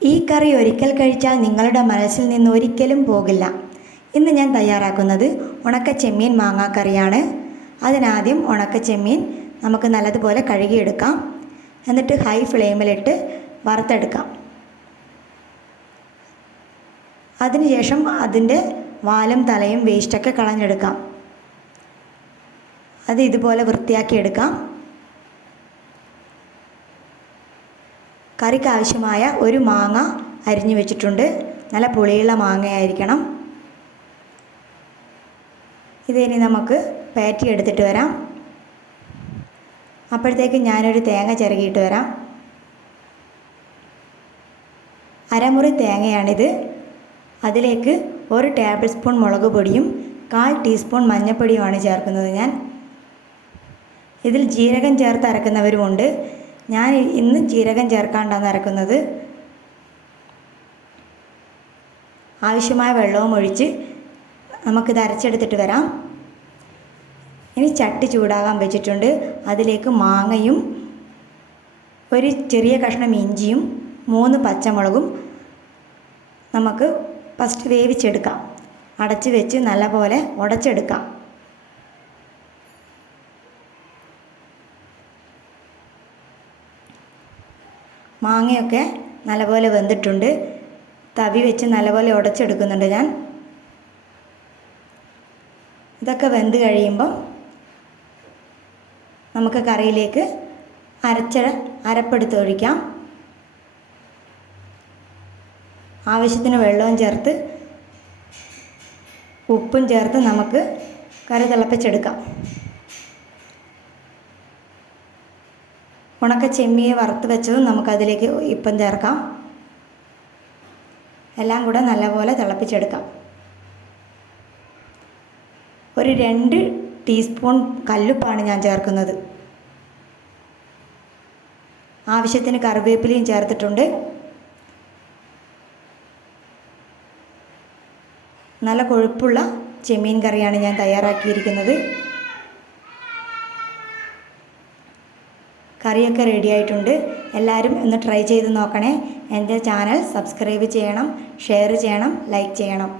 ഈ കറി ഒരിക്കൽ കഴിച്ചാൽ നിങ്ങളുടെ മനസ്സിൽ നിന്ന് ഒരിക്കലും പോകില്ല. ഇന്ന് ഞാൻ തയ്യാറാക്കുന്നത് ഉണക്കച്ചെമ്മീൻ മാങ്ങാക്കറിയാണ്. അതിനാദ്യം ഉണക്കച്ചെമ്മീൻ നമുക്ക് നല്ലതുപോലെ കഴുകിയെടുക്കാം. എന്നിട്ട് ഹൈ ഫ്ലെയിമിലിട്ട് വറുത്തെടുക്കാം. അതിനുശേഷം അതിൻ്റെ വാലും തലയും വേസ്റ്റൊക്കെ കളഞ്ഞെടുക്കാം. അത് ഇതുപോലെ വൃത്തിയാക്കിയെടുക്കാം. കറിക്ക് ആവശ്യമായ ഒരു മാങ്ങ അരിഞ്ഞു വെച്ചിട്ടുണ്ട്. നല്ല പുളിയുള്ള മാങ്ങയായിരിക്കണം. ഇതിനി നമുക്ക് പാറ്റി എടുത്തിട്ട് വരാം. അപ്പോഴത്തേക്ക് ഞാനൊരു തേങ്ങ ചിരകിയിട്ട് വരാം. അരമുറി തേങ്ങയാണിത്. അതിലേക്ക് 1 ടേബിൾ സ്പൂൺ മുളക് പൊടിയും 1/4 ടീസ്പൂൺ മഞ്ഞൾപ്പൊടിയുമാണ് ചേർക്കുന്നത്. ഞാൻ ഇതിൽ ജീരകം ചേർത്ത് അരക്കുന്നവരുമുണ്ട്. ഞാൻ ഇന്ന് ജീരകം ചേർക്കാണ്ടാണ് അരക്കുന്നത്. ആവശ്യമായ വെള്ളവും ഒഴിച്ച് നമുക്കിത് അരച്ചെടുത്തിട്ട് വരാം. ഇനി ചട്ടി ചൂടാകാൻ വെച്ചിട്ടുണ്ട്. അതിലേക്ക് മാങ്ങയും ഒരു ചെറിയ കഷ്ണം ഇഞ്ചിയും 3 പച്ചമുളകും നമുക്ക് ഫസ്റ്റ് വേവിച്ചെടുക്കാം. അടച്ച് വെച്ച് നല്ലപോലെ ഉടച്ചെടുക്കാം. മാങ്ങയൊക്കെ നല്ലപോലെ വെന്തിട്ടുണ്ട്. തവി വെച്ച് നല്ലപോലെ ഉടച്ചെടുക്കുന്നുണ്ട് ഞാൻ. ഇതൊക്കെ വെന്ത് കഴിയുമ്പം നമുക്ക് കറിയിലേക്ക് അരപ്പെടുത്ത് ഒഴിക്കാം. ആവശ്യത്തിന് വെള്ളവും ചേർത്ത് ഉപ്പും ചേർത്ത് നമുക്ക് കറി തിളപ്പിച്ചെടുക്കാം. ഉണക്കച്ചെമ്മീൻ വറുത്ത് വെച്ചതും നമുക്കതിലേക്ക് ഇപ്പം ചേർക്കാം. എല്ലാം കൂടെ നല്ലപോലെ തിളപ്പിച്ചെടുക്കാം. ഒരു 2 ടീസ്പൂൺ കല്ലുപ്പാണ് ഞാൻ ചേർക്കുന്നത്. ആവശ്യത്തിന് കറിവേപ്പിലയും ചേർത്തിട്ടുണ്ട്. നല്ല കൊഴുപ്പുള്ള ചെമ്മീൻ കറിയാണ് ഞാൻ തയ്യാറാക്കിയിരിക്കുന്നത്. കറിയൊക്കെ റെഡി ആയിട്ടുണ്ട്. എല്ലാവരും ഒന്ന് ട്രൈ ചെയ്ത് നോക്കണേ. എൻ്റെ ചാനൽ സബ്സ്ക്രൈബ് ചെയ്യണം, ഷെയർ ചെയ്യണം, ലൈക്ക് ചെയ്യണം.